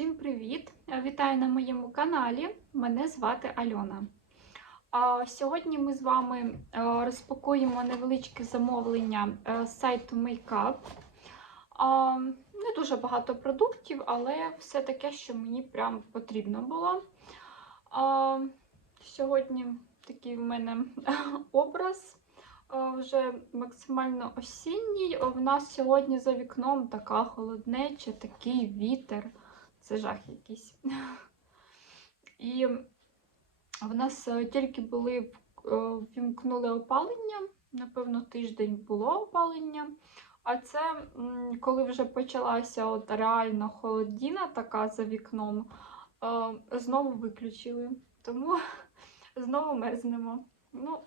Всім привіт! Вітаю на моєму каналі. Мене звати Альона. Сьогодні ми з вами е, розпакуємо невеличке замовлення е, з сайту Makeup. Не дуже багато продуктів, але все таке, що мені прям потрібно було. Сьогодні такий в мене образ. е, Вже максимально осінній. В нас сьогодні за вікном така холоднеча, такий вітер. Це жах якийсь. І в нас е, тільки були е, вімкнули опалення, напевно, тиждень було опалення. А це коли вже почалася от реально холодіна така за вікном, е, знову виключили. Тому знову мерзнемо. Ну,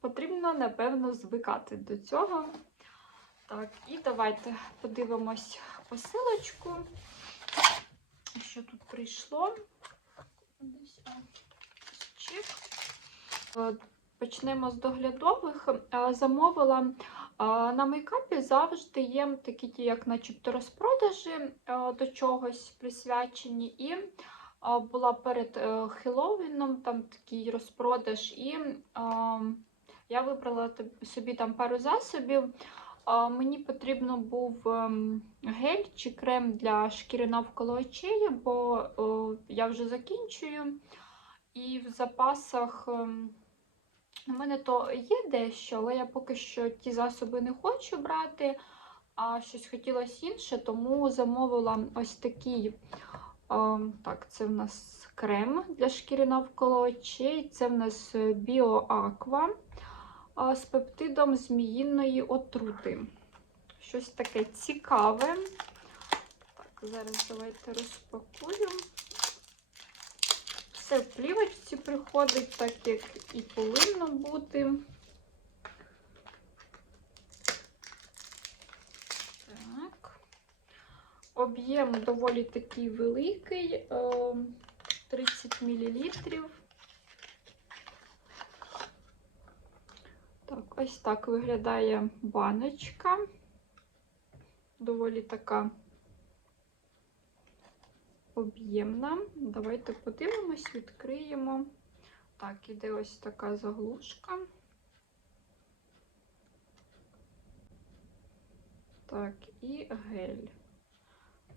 потрібно, напевно, звикати до цього. Так, і давайте подивимось посилочку, що тут прийшло. Е, Почнемо з доглядових. Е, Замовила е, на мейкапі завжди є такі, ті, як начебто розпродажі до чогось присвячені. І була перед Хеллоуіном там такий розпродаж, і я вибрала собі там пару засобів. Мені потрібно був ем, гель чи крем для шкіри навколо очей, бо я вже закінчую. І в запасах ем, у мене то є дещо, але я поки що ті засоби не хочу брати, а щось хотілося інше, тому замовила ось такий. ем, Так, це в нас крем для шкіри навколо очей. Це в нас BioAqua а, з пептидом зміїної отрути. Щось таке цікаве. Так, зараз давайте розпакую. Все в плівочці приходить, так як і повинно бути. Так. Об'єм доволі такий великий, е, 30 мл. Так, ось так виглядає баночка. Доволі така об'ємна. Давайте подивимось, відкриємо. Так, іде ось така заглушка. Так, і гель.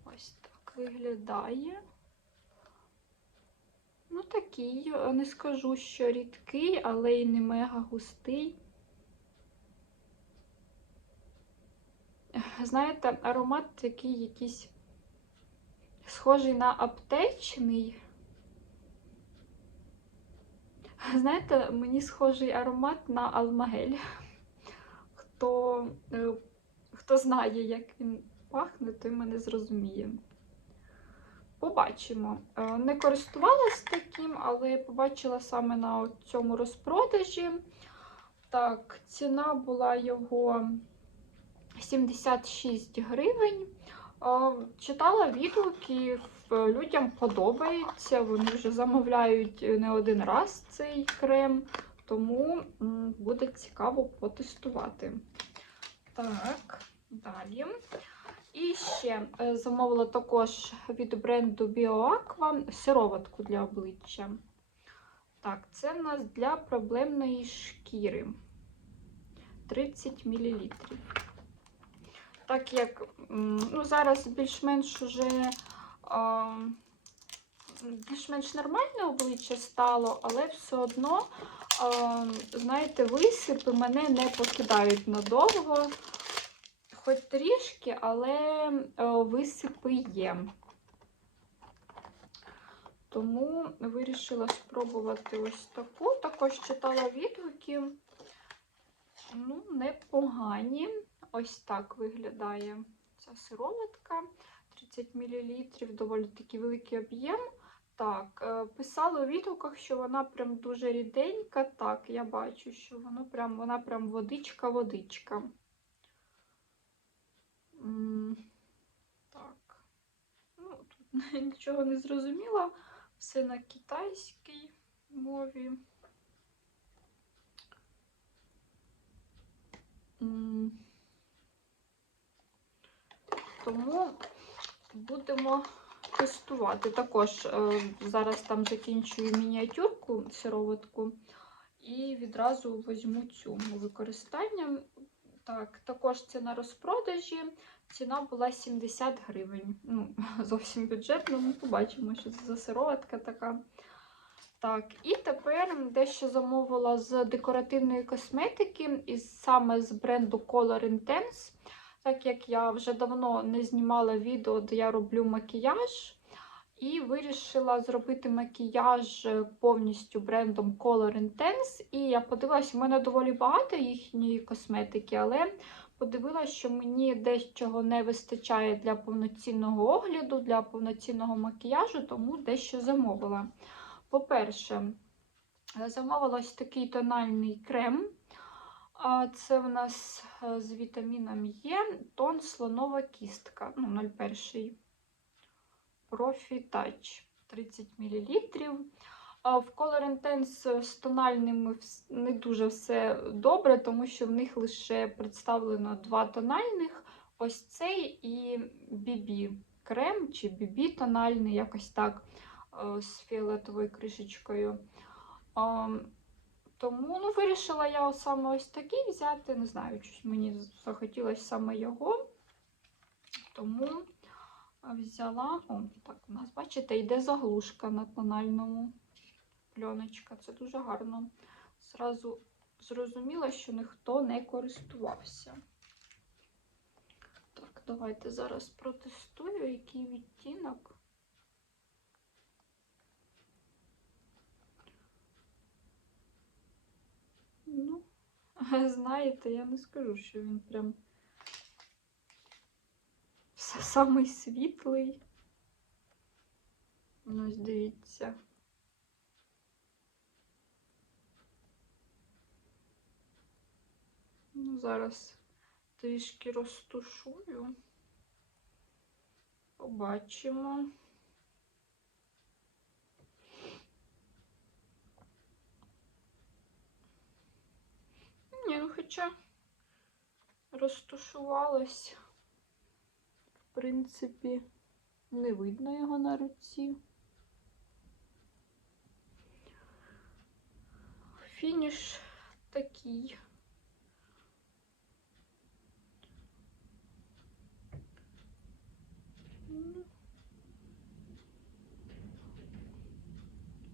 Ось так виглядає. Ну, такий, не скажу, що рідкий, але й не мега густий. Знаєте, аромат такий якийсь схожий на аптечний. Знаєте, мені схожий аромат на Алмагель. Хто, е, хто знає, як він пахне, той мене зрозуміє. Побачимо. Е, Не користувалась таким, але побачила саме на цьому розпродажі. Так, ціна була його 76 гривень. Е, Читала відгуки, в- людям подобається, вони вже замовляють не один раз цей крем, тому буде цікаво потестувати. Так, далі. І ще е, замовила також від бренду BioAqua сироватку для обличчя. Так, це в нас для проблемної шкіри 30 мл. Так як ну, зараз більш-менш уже більш-менш нормальне обличчя стало, але все одно, знаєте, висипи мене не покидають надовго. Хоч трішки, але е, висипи є. Тому вирішила спробувати ось таку. Також читала відгуки. Ну, непогані. Ось так виглядає ця сироватка. 30 мл, доволі такий великий об'єм. Так, е, писали у відгуках, що вона прям дуже ріденька. Так, я бачу, що воно прям, вона прям водичка-водичка. Так. Ну, тут нічого не зрозуміла. Все на китайській мові. М, Тому будемо тестувати. Також е, зараз там закінчую мініатюрку сироватку і відразу візьму цю використання. Так, також це на розпродажі. Ціна була 70 гривень. Ну, зовсім бюджетно, ну побачимо, що це за сироватка така. Так, і тепер дещо замовила з декоративної косметики, і саме з бренду Color Intense. Так як я вже давно не знімала відео, де я роблю макіяж, і вирішила зробити макіяж повністю брендом Color Intense. І я подивилася, в мене доволі багато їхньої косметики, але подивилася, що мені дечого не вистачає для повноцінного огляду, для повноцінного макіяжу, тому дещо замовила. По-перше, замовила ось такий тональний крем. Це в нас е, з вітаміном Є тон слонова кістка, ну, 01 Profi Touch 30 мл. В Color Intense з тональними не дуже все добре, тому що в них лише представлено два тональних: ось цей і BB крем чи BB тональний, якось так, е, з фіолетовою кришечкою. Тому ну, вирішила я саме ось такий взяти. Не знаю, мені захотілося саме його. Тому взяла. О, так, у нас, бачите, йде заглушка на тональному пленочка. Це дуже гарно. Зразу зрозуміла, що ніхто не користувався. Так, давайте зараз протестую, який відтінок. Ну, знаєте, я не скажу, що він прям самий світлий. Ну, дивіться. Ну, зараз трішки розтушую. Побачимо. Ні, ну хоча розтушувалась, в принципі, не видно його на руці. Фініш такий.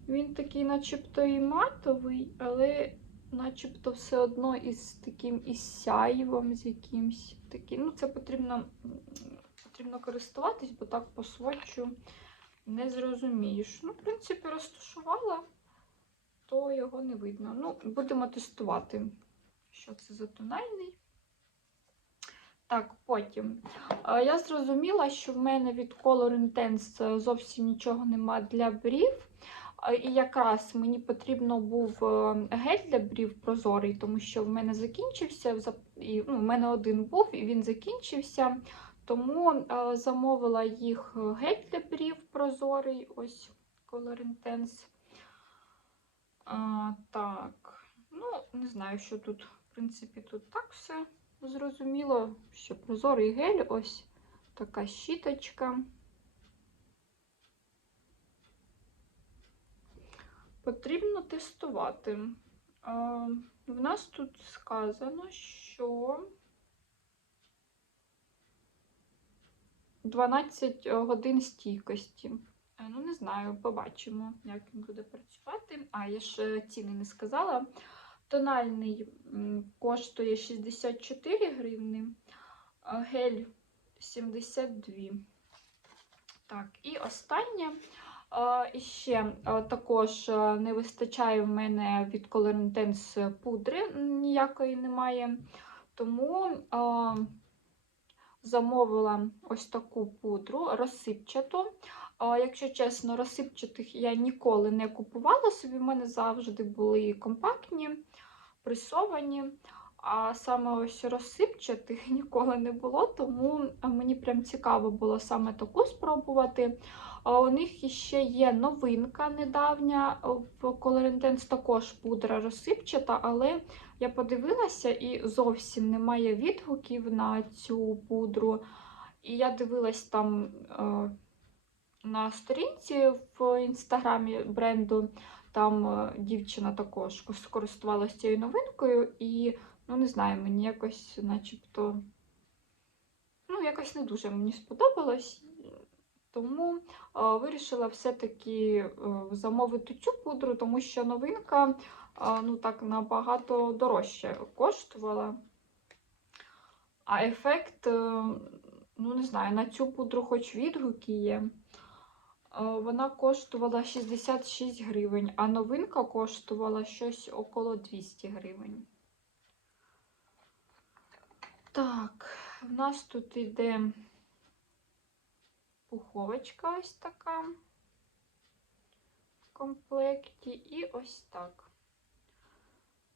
Він такий, начебто, і матовий, але начебто все одно із таким із сяйвом, з якимсь таким. Ну, це потрібно, потрібно користуватись, бо так по сводчу не зрозумієш. Ну, в принципі, розташувала, то його не видно. Ну, будемо тестувати, що це за тональний. Так, потім. Я зрозуміла, що в мене від Color Intense зовсім нічого нема для брів. І якраз мені потрібно був е, гель для брів прозорий, тому що в мене закінчився. І, ну, в мене один був і він закінчився. Тому е, замовила їх гель для брів прозорий. Ось Color Intense. А, так, ну, не знаю, що тут, в принципі, тут так все зрозуміло, що прозорий гель, ось така щіточка. Потрібно тестувати. В нас тут сказано, що 12 годин стійкості. Е, Ну, не знаю, побачимо, як він буде працювати. А, я ж е, ціни не сказала. Тональний коштує 64 гривни, а гель 72. Так, і останнє. І ще також не вистачає в мене від Color Intense пудри, ніякої немає. Тому замовила ось таку пудру розсипчату. Якщо чесно, розсипчатих я ніколи не купувала собі, в мене завжди були компактні, пресовані. А саме ось розсипчатих ніколи не було, тому мені прям цікаво було саме таку спробувати. А У них ще є новинка недавня в Color Intense також пудра розсипчата, але я подивилася і зовсім немає відгуків на цю пудру. І я дивилась там е, на сторінці в інстаграмі бренду. Там е, дівчина також скористувалася цією новинкою, і, ну, не знаю, мені якось, начебто, ну, якось не дуже мені сподобалось. Тому е, вирішила все-таки е, замовити цю пудру, тому що новинка е, ну, так набагато дорожче коштувала. А ефект, е, ну не знаю, на цю пудру хоч відгуки є. Е, Вона коштувала 66 гривень, а новинка коштувала щось около 200 гривень. Так, в нас тут йде пуховочка ось така в комплекті, і ось так.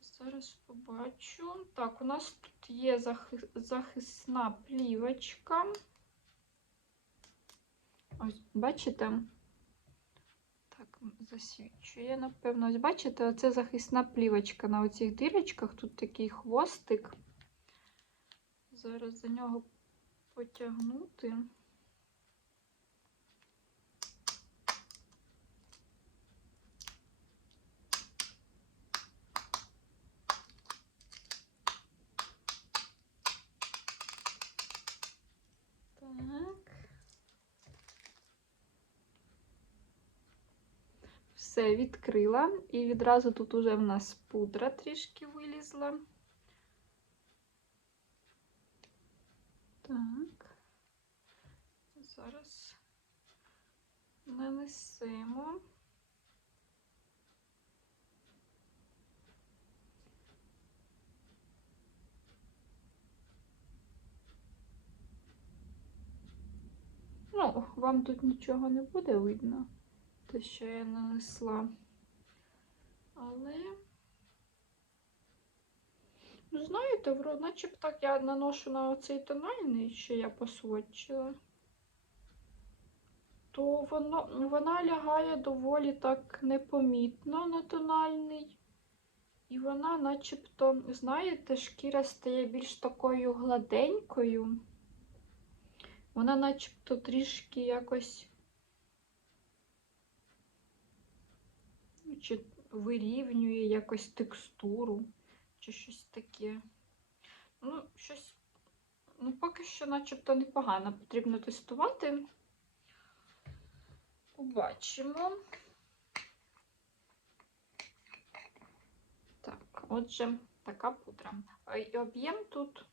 Зараз побачу. Так, у нас тут є захи- захисна плівочка. Ось, бачите? Так, засвічує, напевно. Ось бачите, оце захисна плівочка на оцих дирочках. Тут такий хвостик. Зараз за нього потягнути. Все відкрила. І відразу тут уже в нас пудра трішки вилізла. Так. Зараз нанесемо. Ну, вам тут нічого не буде видно, те, що я нанесла. Але, ну, знаєте, вро- наче б так я наношу на оцей тональний, що я посводчила, то воно, вона лягає доволі так непомітно на тональний. І вона начебто, знаєте, шкіра стає більш такою гладенькою. Вона начебто трішки якось вирівнює якось текстуру, чи щось таке. Ну, щось, ну, поки що начебто непогано. Потрібно тестувати. Побачимо. Так, отже, така пудра. Й Об'єм тут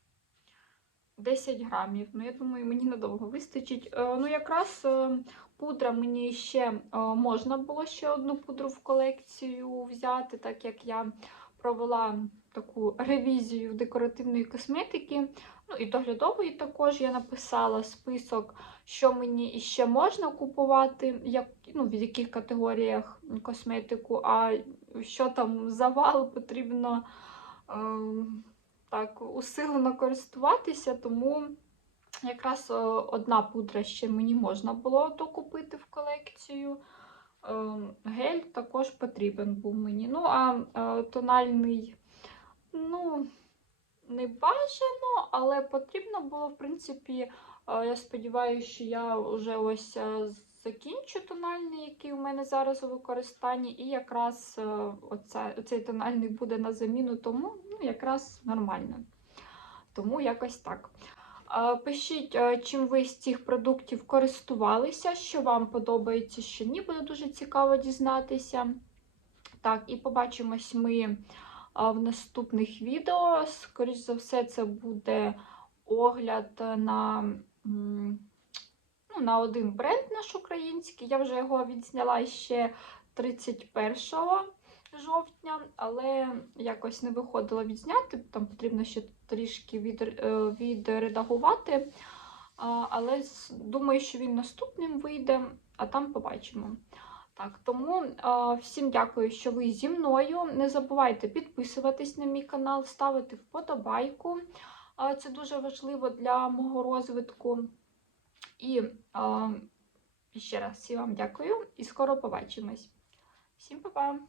10 грамів. Ну, я думаю, мені надовго вистачить. Е, Ну, якраз е, пудра мені ще е, можна було ще одну пудру в колекцію взяти, так як я провела таку ревізію декоративної косметики. Ну і доглядової також я написала список, що мені іще можна купувати, як, ну, в яких категоріях косметику, а що там завал потрібно. Е, так усилено користуватися, тому якраз е, одна пудра ще мені можна було докупити в колекцію. Е, Гель також потрібен був мені. Ну, а е, тональний, ну, не бажано, але потрібно було, в принципі, е, я сподіваюся, що я вже ось е, закінчу тональний, який у мене зараз у використанні, і якраз е, оце, оцей тональний буде на заміну, тому ну, якраз нормально. Тому якось так. Пишіть, чим ви з цих продуктів користувалися, що вам подобається, що ні, буде дуже цікаво дізнатися. Так, і побачимось ми в наступних відео. Скоріше за все, це буде огляд на, ну, на один бренд наш український. Я вже його відзняла ще 31 жовтня, але якось не виходило відзняти, там потрібно ще трішки від, е, відредагувати. Але думаю, що він наступним вийде, а там побачимо. Так, тому а, всім дякую, що ви зі мною. Не забувайте підписуватись на мій канал, ставити вподобайку. А, Це дуже важливо для мого розвитку. І а, ще раз всім вам дякую і скоро побачимось. Всім па-па!